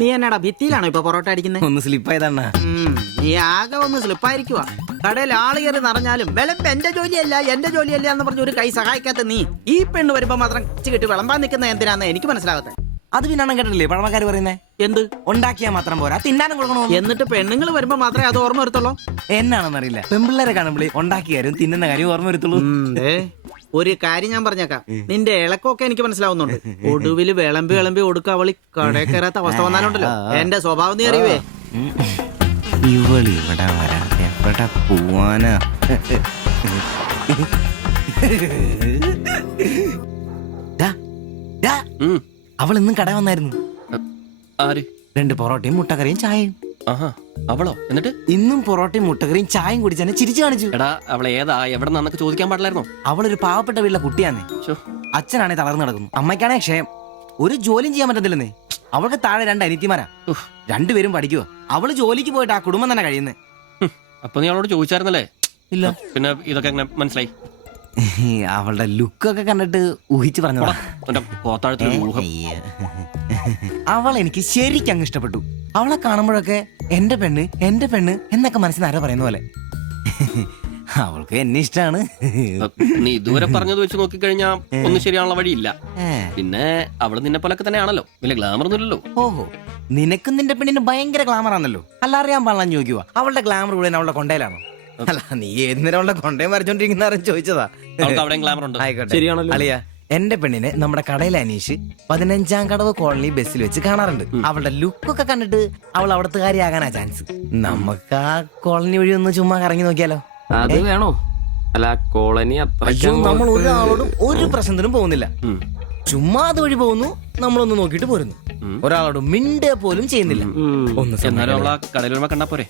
നീ എന്നാടാ ഭിത്തിയിലാണോ ഇപ്പൊ പൊറോട്ട അടിക്കുന്നത്? ഒന്ന് സ്ലിപ്പായതാണ്. നീ ആകെ ഒന്ന് സ്ലിപ്പായിരിക്കുവാ. കടയിൽ ആള് കയറി നിറഞ്ഞാലും വിളമ്പ് എന്റെ ജോലിയല്ല എന്ന് പറഞ്ഞ ഒരു കൈ സഹായിക്കാത്ത നീ ഈ പെണ്ണ് വരുമ്പോ മാത്രം കിട്ടി വിളമ്പാൻ നിൽക്കുന്ന എന്തിനാന്ന് എനിക്ക് മനസ്സിലാകത്തെ. അത് പിന്നെ കേട്ടില്ലേ പഴമക്കാര് പറയുന്നേ? എന്ത് ഉണ്ടാക്കിയാൽ മാത്രം പോരാ, തിന്നാനും കൊടുക്കണോ. എന്നിട്ട് പെണ്ണുങ്ങൾ വരുമ്പോ മാത്രമേ അത് ഓർമ്മ വരുത്തുള്ളൂ. എന്നാണെന്നറിയില്ല, പെൺപിള്ളേരെ കാണുമ്പോൾ ഉണ്ടാക്കിയ കാര്യം തിന്നുന്ന കാര്യം ഓർമ്മ വരുത്തുള്ളൂ. ഒരു കാര്യം ഞാൻ പറഞ്ഞേക്കാം, നിന്റെ ഇളക്കൊക്കെ എനിക്ക് മനസ്സിലാവുന്നുണ്ട്. ഒടുവില് വിളമ്പി ഒടുക്ക അവളി കടയിൽ കയറാത്ത അവസ്ഥ വന്നാലുണ്ടല്ലോ എന്റെ സ്വഭാവം നീ അറിയുവേ. ഇവളി ഇവിടെ വരാതെ എവിടെ പോവാനാ? അവൾ ഇന്നും കട വന്നായിരുന്നു. 2 പൊറോട്ടയും മുട്ടക്കറിയും ചായയും. അവളോ? എന്നിട്ട് ഇന്നും പൊറോട്ടയും മുട്ടക്കറിയും ചായയും കുടിച്ചാൽ ചിരിച്ചു കാണിച്ചു. എടാ അവൾ ഏതാ എവിടെ നിന്നൊക്കെ ചോദിക്കാൻ പാടില്ലായിരുന്നോ? അവളൊരു പാവപ്പെട്ട വീട്ടിലെ കുട്ടിയാന്നേ. അച്ഛനാണെ തളർന്നു നടക്കുന്നു, അമ്മയ്ക്കാണെ ക്ഷയം. ഒരു ജോലിയും ചെയ്യാൻ പറ്റത്തില്ലെന്നേ. അവൾക്ക് താഴെ 2 അനിയത്തിമാരാ. 2 പേരും പഠിക്കുവോ. അവള് ജോലിക്ക് പോയിട്ട് ആ കുടുംബം തന്നെ കഴിയുന്നേ. അപ്പൊ നീ അവളോട് ചോദിച്ചായിരുന്നല്ലേ? ഇല്ല. പിന്നെ ഇതൊക്കെ എങ്ങനെ മനസ്സിലായി? അവളുടെ ലുക്കൊക്കെ കണ്ടിട്ട് ഊഹിച്ചു പറഞ്ഞതാ. അവൾ എനിക്ക് ശരിക്കും അങ്ങ് ഇഷ്ടപ്പെട്ടു. അവളെ കാണുമ്പോഴൊക്കെ എന്റെ പെണ്ണ് എന്നൊക്കെ മനസ്സിൽ ആരോ പറയുന്ന പോലെ. അവൾക്ക് എന്നെ ഇഷ്ടാണ്. നീ ഇതുവരെ പറഞ്ഞത് വെച്ച് നോക്കിക്കഴിഞ്ഞാ ഒന്നും ശരിയാണുള്ള വഴിയില്ല. പിന്നെ അവള് നിന്നെ പോലൊക്കെ തന്നെയാണല്ലോ, വലിയ ഗ്ലാമർ ഒന്നുമില്ലല്ലോ. ഓഹോ, നിനക്കും നിന്റെ പെണ്ണിന് ഭയങ്കര ഗ്ലാമർ ആണല്ലോ. അല്ല അറിയാൻ പാടില്ലാന്ന് ചോദിക്കുക. അവളുടെ ഗ്ലാമർ കൂടെ അവളുടെ കൊണ്ടയിലാണോ? അല്ല, നീ ഏതിനും അവളുടെ കൊണ്ടയും വരച്ചോണ്ടിരിക്കുന്ന ചോദിച്ചതാ. ശരിയാണല്ലോ. അളിയ, എന്റെ പെണ്ണിനെ നമ്മുടെ കടയിൽ അനീഷ് 15-ാം കടവ് കോളനി ബസ്സിൽ വെച്ച് കാണാറുണ്ട്. അവളുടെ ലുക്കൊക്കെ കണ്ടിട്ട് അവൾ അവിടുത്തെ കാര്യമാകാനാ ചാൻസ്. നമുക്ക് ആ കോളനി വഴി ഒന്ന് ചുമ്മാ കറങ്ങി നോക്കിയാലോ? അത് വേണോ? അല്ല, കോളനി നമ്മൾ ഒരാളോടും ഒരു പ്രശ്നത്തിനും പോകുന്നില്ല. ചുമ്മാ അതുവഴി പോകുന്നു, നമ്മളൊന്ന് നോക്കിട്ട് പോരുന്നു. ഒരാളോട് മിണ്ടേ പോലും ചെയ്യുന്നില്ല.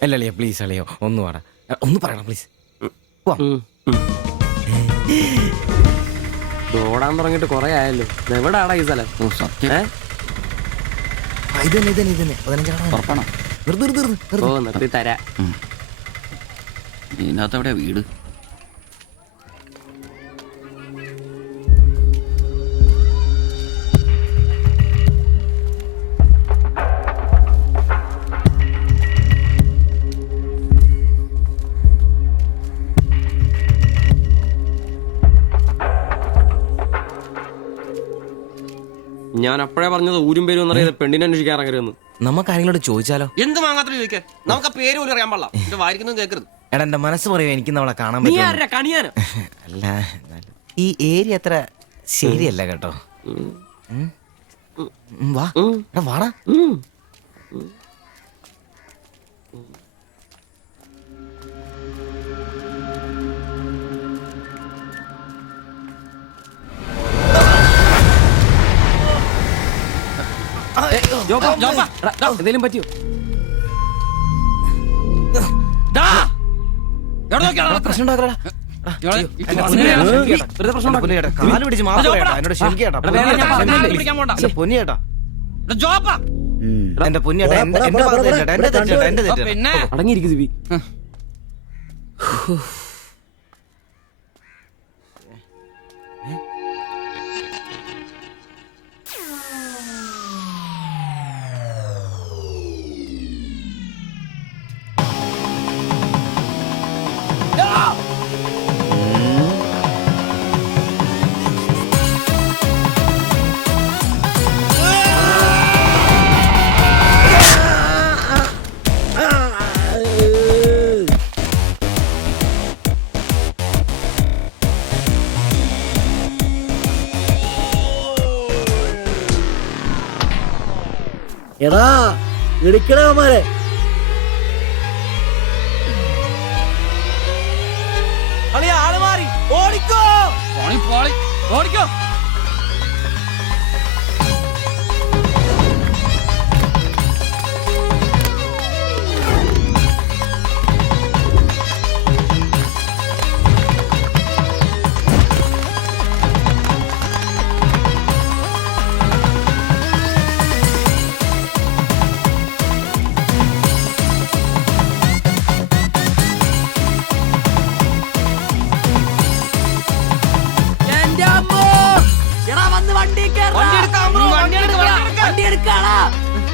അല്ലളിയ പ്ലീസ്, അളിയോ ഒന്ന് പറ, ഒന്ന് പറയണം പ്ലീസ്. ഓടാൻ തുടങ്ങിട്ട് കൊറേ ആയല്ലോ. എവിടാടാ ഈ സ്ഥലം? നിർത്തി തരാ. ഇതിനകത്ത് എവിടെയാ വീട്? ഞാൻ അപ്പോഴേ പറഞ്ഞത് ഊരും പേരും എന്നറിയാതെ പെണ്ണിനെ അന്വേഷിക്കാൻ ഇറങ്ങരുതെന്ന്. നമുക്ക് ആരെങ്കിലോട് ചോദിച്ചാലോ? എന്ത് മാത്രം ചോദിക്കാൻ? നമുക്ക് ആ പേര് പോലും അറിയാൻ പാടില്ല. എന്റെ വായിക്കുന്നത് കേൾക്കരുത്. എടാ, എന്റെ മനസ്സ് പറയും എനിക്ക് നമ്മളെ കാണാൻ പറ്റും. അല്ല, ഈ ഏരിയ അത്ര ശരിയല്ല കേട്ടോ. വാടാ. എന്തേലും പറ്റിയോ? പ്രശ്നം പൊന്നിയേട്ടാ, എന്റെ പൊന്നിയേട്ടാ, അടങ്ങിയിരിക്കും ദിവി. എടാ, ഇടിക്കണമാരെ ആള് മാറി. ഓടിക്കോ, ഓടിക്കോ.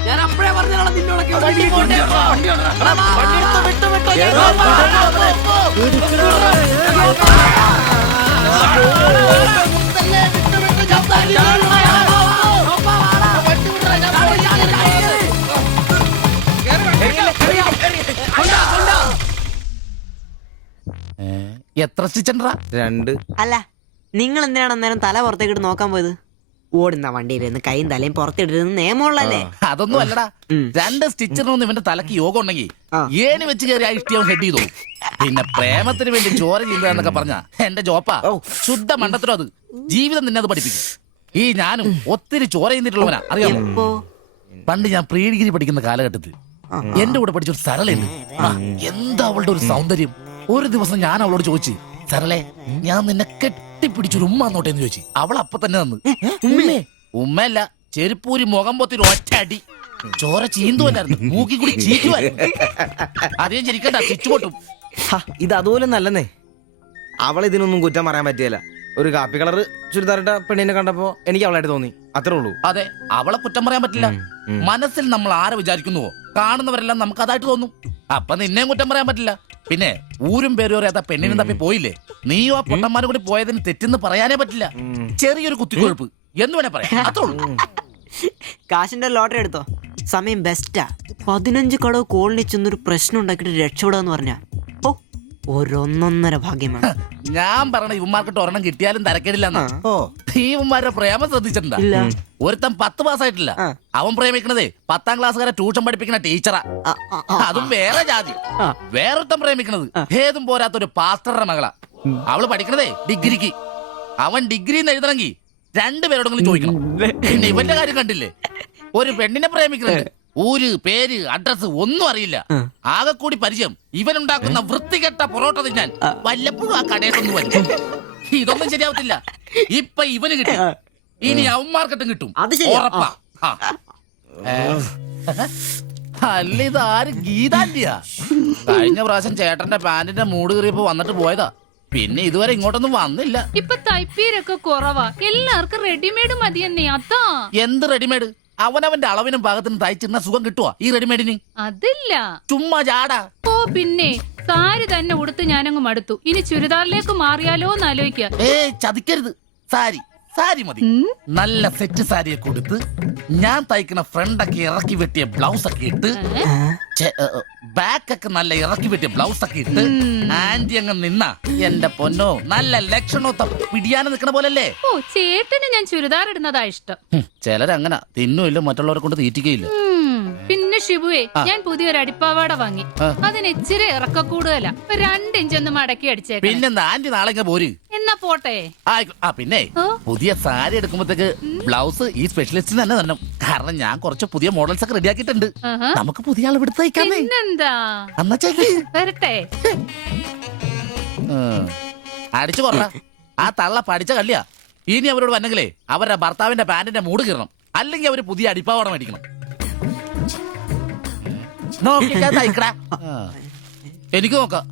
ഞാൻ അപ്പഴേ പറഞ്ഞാണ് നിന്നോടൊക്കെ എത്ര സ്റ്റിച്ചണ്ടാ? 2. അല്ല നിങ്ങൾ എന്തിനാണ് അന്നേരം തല പുറത്തേക്കിട്ട് നോക്കാൻ പോയത്? ഓടുന്ന വണ്ടിയിലിരുന്ന് കൈയും തലയും പുറത്തിട്ടിരുന്ന് നിയമമുള്ളല്ലേ? അതൊന്നും അല്ലടാ. 2 സ്റ്റിച്ചറിനൊന്നും ഇവന്റെ തലക്ക് യോഗം ഉണ്ടെങ്കിൽ ഏണി വെച്ച് കയറി ആ ഇഷ്ടിയം ഹെഡ് ചെയ്തു. പിന്നെ പ്രേമത്തിന് വേണ്ടി ചോര ചെയ്യുന്നതെന്നൊക്കെ പറഞ്ഞ എന്റെ ജോപ്പാ ശുദ്ധ മണ്ടത്തിലോ അത്. ജീവിതം നിന്നെ അത് പഠിപ്പിക്കും. ഈ ഞാനും ഒത്തിരി ചോര ചെയ്യുന്നിട്ടുള്ളവനാ, അറിയാമോ? പണ്ട് ഞാൻ പ്രീ ഡിഗ്രി പഠിക്കുന്ന കാലഘട്ടത്തിൽ എന്റെ കൂടെ പഠിച്ചൊരു സരളയുണ്ട്. എന്താ അവളുടെ ഒരു സൗന്ദര്യം! ഒരു ദിവസം ഞാൻ അവളോട് ചോദിച്ചു, സരളെ ഞാൻ നിന്നെ കെട്ടിപ്പിടിച്ചൊരു ഉമ്മ നോട്ടേന്ന് ചോദിച്ചു. അവൾ അപ്പൊ തന്നെ തന്നു. ഉമ്മയല്ല, ചെരുപ്പൂരി മുഖം പൊത്തി ഒറ്റ അടി. ചോര ചീന്തുവല്ലായിരുന്നു, മൂക്കി കൂടി ചീറ്റുവായിരുന്നു. അധികം ചിരിക്കണ്ട, ചുറ്റുപൊട്ടും. ഇത് അതുപോലെ നല്ലെന്നേ. അവൾ ഇതിനൊന്നും കുറ്റം പറയാൻ പറ്റിയല്ല. ഒരു കാപ്പി കളർ ചുരിദാറിട്ട പെണ്ണിനെ കണ്ടപ്പോ എനിക്ക് അവളായിട്ട് തോന്നി, അത്രേ ഉള്ളൂ. അതെ, അവളെ കുറ്റം പറയാൻ പറ്റില്ല. മനസ്സിൽ നമ്മൾ ആരെ വിചാരിക്കുന്നുവോ കാണുന്നവരെല്ലാം നമുക്ക് അതായിട്ട് തോന്നും. അപ്പൊ നിന്നെയും കുറ്റം പറയാൻ പറ്റില്ല. പിന്നെ ഊരും പേരും അറിയാത്ത പെണ്ണിനും തപ്പി പോയില്ലേ? നീയോ ആ പൊട്ടന്മാരും കൂടി പോയതിന് തെറ്റെന്ന് പറയാനേ പറ്റില്ല. ചെറിയൊരു കുത്തിക്കൊഴുപ്പ് എന്ന് വേണേ പറയാം, അത്രേ ഉള്ളൂ. കാശിന്റെ ലോട്ടറി എടുത്തോ, സമയം ബെസ്റ്റാ. 15 കടവ് കോളനി ചെന്നൊരു പ്രശ്നം ഉണ്ടാക്കിട്ട് രക്ഷപ്പെടാന്ന് പറഞ്ഞ ഒരൊന്നൊന്നര ഭാഗ്യമാണ്. ഞാൻ പറഞ്ഞ ഇവന്മാർക്കിട്ട് ഒരെണ്ണം കിട്ടിയാലും തരക്കേടില്ലെന്നാ. ഇവന്മാരുടെ പ്രേമം ശ്രദ്ധിച്ചിട്ടുണ്ടാ? ഒരുത്തൻ 10 പാസ്സായിട്ടില്ല. അവൻ പ്രേമിക്കണതേ 10ാം ക്ലാസ്സുകാരെ ട്യൂഷൻ പഠിപ്പിക്കുന്ന ടീച്ചറാ. അതും വേറെ ജാതി. വേറൊരുത്തൻ പ്രേമിക്കണത് ഏതും പോരാത്തൊരു പാസ്റ്ററുടെ മകളാ. അവള് പഠിക്കണതേ ഡിഗ്രിക്ക്. അവൻ ഡിഗ്രി എഴുതണമെങ്കിൽ 2 പേരോടെങ്കിലും ചോദിക്കണം. പിന്നെ ഇവന്റെ കാര്യം കണ്ടില്ലേ? ഒരു പെണ്ണിനെ പ്രേമിക്കുന്നുണ്ട്, ഊര് പേര് അഡ്രസ് ഒന്നും അറിയില്ല. ആകെ കൂടി പരിചയം ഇവനുണ്ടാക്കുന്ന വൃത്തികെട്ട പൊറോട്ട തിന്നാൻ വല്ലപ്പോഴും ആ കടയിലൊന്നും വരും. ഇതൊന്നും ശരിയാവത്തില്ല. ഇപ്പൊ ഇവന് കിട്ടും, ഇനി അവന്മാർക്കിട്ടും കിട്ടും, ഉറപ്പാ. അല്ല, ഇതാര് ഗീതാന്റിയാ? കഴിഞ്ഞ പ്രാവശ്യം ചേട്ടന്റെ പാന്റിന്റെ മൂട് കയറിയപ്പോ വന്നിട്ട് പോയതാ. പിന്നെ ഇതുവരെ ഇങ്ങോട്ടൊന്നും വന്നില്ല. ഇപ്പൊ തൈപ്പീരൊക്കെ കുറവാ, എല്ലാവർക്കും റെഡിമെയ്ഡ് മതിയെന്നേ. അതാ. എന്ത് റെഡിമെയ്ഡ്? അവനവന്റെ അളവിനും പാകത്തിനും തയ്ച്ചിരുന്ന സുഖം കിട്ടുവാ ഈ റെഡിമെയ്ഡിന്? അതില്ല, ചുമ്മാ ജാടാ. ഓ പിന്നെ സാരി തന്നെ ഉടുത്ത് ഞാനങ്ങ് മടുത്തു. ഇനി ചുരിദാറിലേക്ക് മാറിയാലോ എന്ന് ആലോചിക്ക. ചതിക്കരുത്. സാരി മതി. നല്ല സെറ്റ് സാരിയെ കൊടുത്ത് ഞാൻ തയ്ക്കുന്ന ഫ്രണ്ടൊക്കെ ഇറക്കി വെട്ടിയ ബ്ലൗസ് ഒക്കെ ഇട്ട്, ബാക്കൊക്കെ നല്ല ഇറക്കി വെട്ടിയ ബ്ലൗസ് ഒക്കെ ഇട്ട് ആന്റി അങ്ങ് നിന്ന എന്റെ പൊന്നോ നല്ല ലക്ഷണോ പിടിയാനും നിക്കണ പോലല്ലേ. ഓ, ചേട്ടന് ഞാൻ ചുരിദാർ ഇടുന്നതാ ഇഷ്ടം. ചിലരങ്ങനെ തിന്നുമില്ല, മറ്റുള്ളവരെ കൊണ്ട് തീറ്റിക്കയില്ല. പിന്നെ ഷിബുവേ, ഞാൻ പുതിയൊരു അടിപ്പാവാട വാങ്ങി. അതിന് ഇച്ചിരി ഇറക്ക കൂടുതലാ. 2 ഇഞ്ച് ഒന്ന് മടക്കി അടിച്ചേ. പിന്നെന്താ ആന്റി നാളെ പോര്. എന്നാ പോട്ടെ. പിന്നെ പുതിയ സാരി എടുക്കുമ്പോഴത്തേക്ക് ബ്ലൗസ് ഈ സ്പെഷ്യലിസ്റ്റിന് തന്നെ തരണം. കാരണം ഞാൻ കുറച്ച് പുതിയ മോഡൽസ് ഒക്കെ റെഡിയാക്കിയിട്ടുണ്ട്. നമുക്ക് പുതിയ ആൾ എടുത്ത് തയ്ക്കാമേ. പിന്നെന്താ, വരട്ടെ. അടിച്ചു കൊറ. ആ തള്ള പഠിച്ച കല്യാ. ഇനി അവരോട് വന്നെങ്കിലേ അവരുടെ ഭർത്താവിന്റെ പാന്റിന്റെ മൂട് കീറണം, അല്ലെങ്കിൽ അവര് പുതിയ അടിപ്പാവട മേടിക്കണം. നോക്കിക്കാ തയ്ക്കടാ. എനിക്ക് നോക്കാം.